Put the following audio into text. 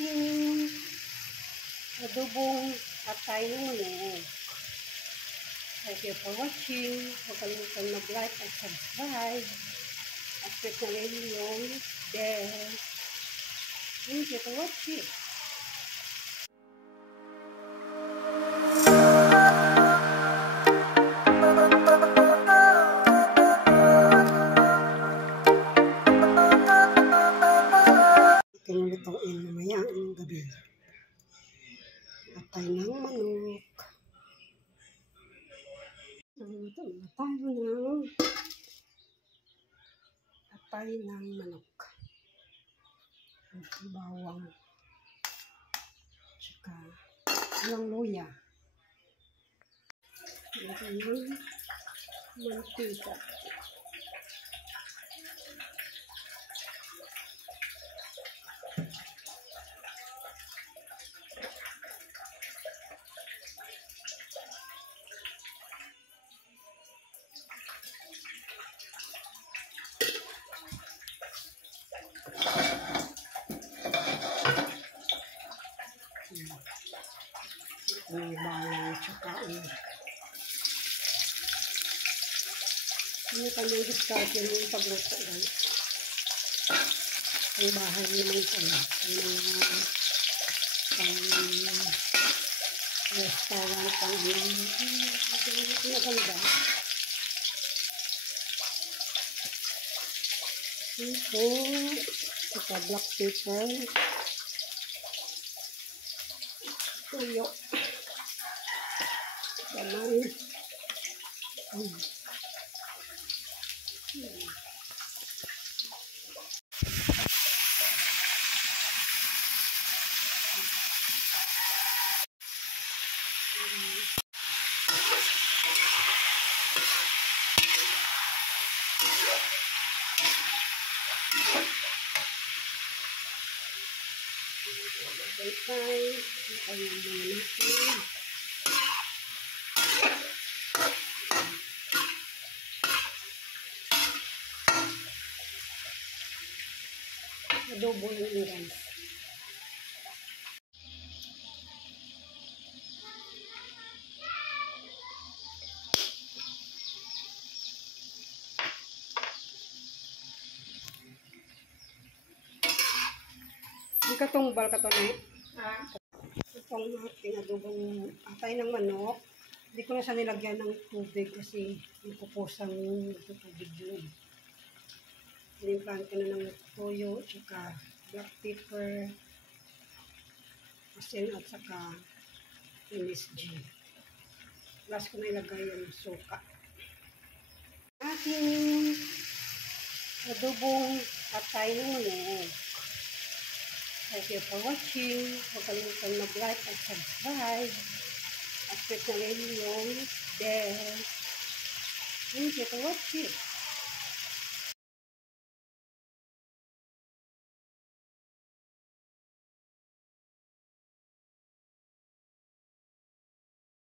ating adobong atay ng manok. Thank you for watching. Huwag kalimutan mag-like at subscribe. At click na rin yung bell. Thank you for watching. Lutuin mamaya ng gabi. Atay ng manok. Atay ng manok. Bawang. Tsaka ilang luya. Ito yung mantika. May bawang tsaka ano kanyang discard yung pagluto guys. Ang bahay naman pala ang mga restaurant ang maganda. Ito tsaka black pepper, tuyo, damay, adobo lang yun guys. Ikatumbal ka to na itong ating adobong atay ng manok. Hindi ko na siya nilagyan ng tubig kasi napupusang tubig yun. Tinimplahan ko na ng toyo, tsaka black pepper, asin at saka MSG. Last ko na ilagay yung suka. Ating adobong atay ng manok. Thank you for watching. Huwag kalimutan mag-like at subscribe. At click na rin yung bell. Thank you for watching.